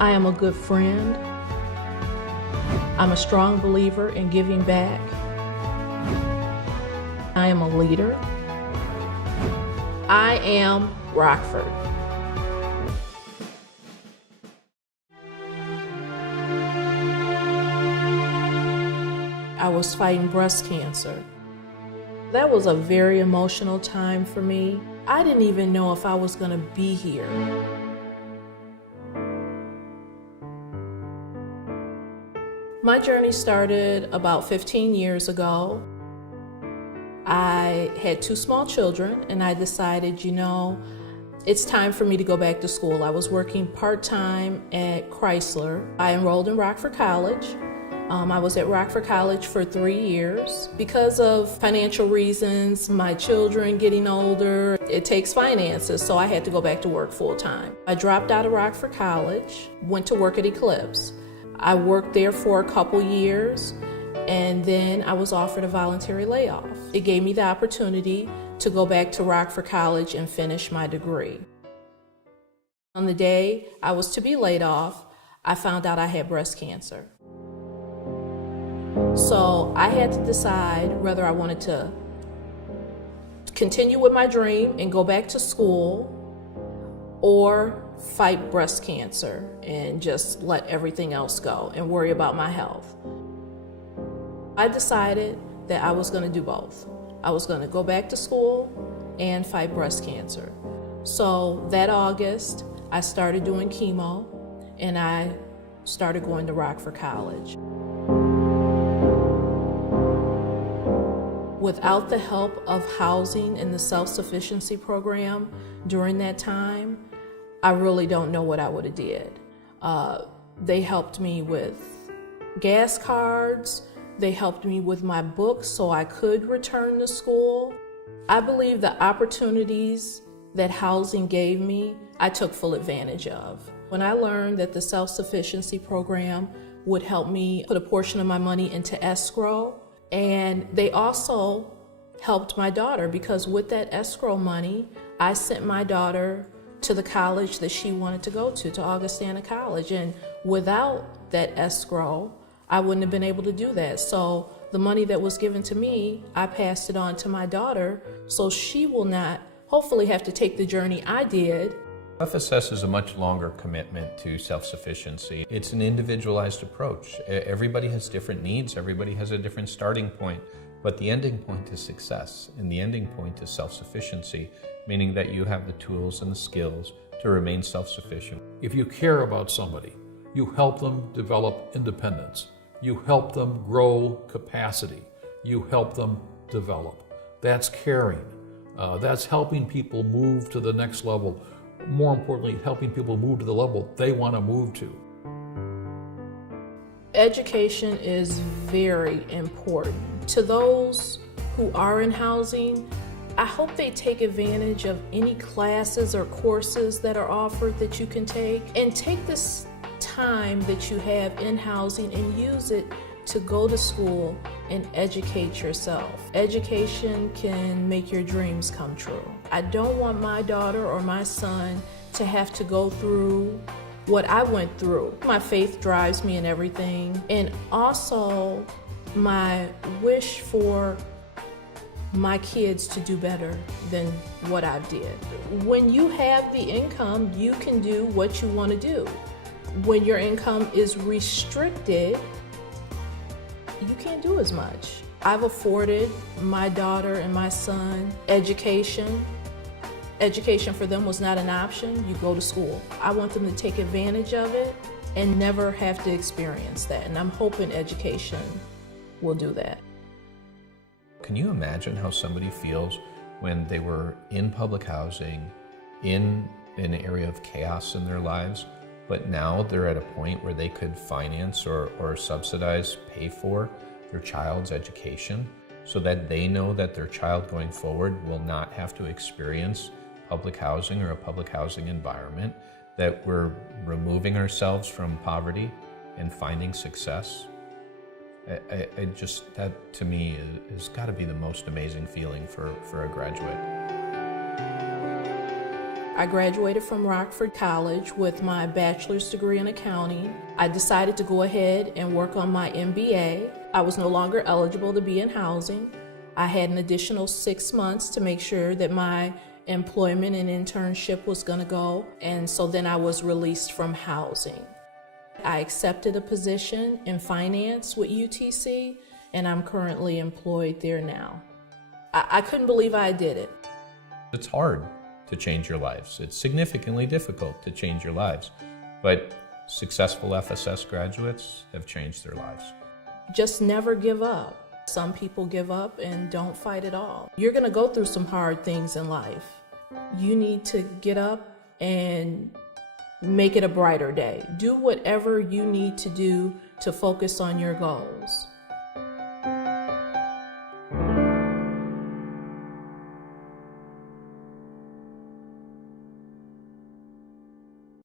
I am a good friend. I'm a strong believer in giving back. I am a leader. I am Rockford. I was fighting breast cancer. That was a very emotional time for me. I didn't even know if I was going to be here. My journey started about 15 years ago. I had 2 small children, and I decided, it's time for me to go back to school. I was working part-time at Chrysler. I enrolled in Rockford College. I was at Rockford College for 3 years. Because of financial reasons, my children getting older, it takes finances, so I had to go back to work full-time. I dropped out of Rockford College, went to work at Eclipse. I worked there for a couple years, and then I was offered a voluntary layoff. It gave me the opportunity to go back to Rockford College and finish my degree. On the day I was to be laid off, I found out I had breast cancer. So I had to decide whether I wanted to continue with my dream and go back to school or fight breast cancer and just let everything else go and worry about my health. I decided that I was going to do both. I was going to go back to school and fight breast cancer. So that August, I started doing chemo and I started going to Rockford College. Without the help of housing and the self-sufficiency program during that time, I really don't know what I would have did. They helped me with gas cards. They helped me with my books so I could return to school. I believe the opportunities that housing gave me, I took full advantage of. When I learned that the self-sufficiency program would help me put a portion of my money into escrow, and they also helped my daughter, because with that escrow money, I sent my daughter to the college that she wanted to go to Augustana College. And without that escrow, I wouldn't have been able to do that. So the money that was given to me, I passed it on to my daughter so she will not hopefully have to take the journey I did. FSS is a much longer commitment to self-sufficiency. It's an individualized approach. Everybody has different needs, everybody has a different starting point, but the ending point is success, and the ending point is self-sufficiency, meaning that you have the tools and the skills to remain self-sufficient. If you care about somebody, you help them develop independence. You help them grow capacity. You help them develop. That's caring. That's helping people move to the next level. More importantly, helping people move to the level they want to move to. Education is very important. To those who are in housing, I hope they take advantage of any classes or courses that are offered that you can take, and take this time that you have in housing and use it to go to school and educate yourself. Education can make your dreams come true. I don't want my daughter or my son to have to go through what I went through. My faith drives me in everything, and also my wish for my kids to do better than what I did. When you have the income, you can do what you want to do. When your income is restricted, you can't do as much. I've afforded my daughter and my son education. Education for them was not an option. You go to school. I want them to take advantage of it and never have to experience that. And I'm hoping education will do that. Can you imagine how somebody feels when they were in public housing, in an area of chaos in their lives, but now they're at a point where they could finance or subsidize, pay for their child's education, so that they know that their child going forward will not have to experience public housing or a public housing environment, that we're removing ourselves from poverty and finding success? I just, that to me has got to be the most amazing feeling for a graduate. I graduated from Rockford College with my bachelor's degree in accounting. I decided to go ahead and work on my MBA. I was no longer eligible to be in housing. I had an additional 6 months to make sure that my employment and internship was going to go, and so then I was released from housing. I accepted a position in finance with UTC, and I'm currently employed there now. I couldn't believe I did it. It's hard to change your lives. It's significantly difficult to change your lives, but successful FSS graduates have changed their lives. Just never give up. Some people give up and don't fight at all. You're going to go through some hard things in life. You need to get up and make it a brighter day. Do whatever you need to do to focus on your goals.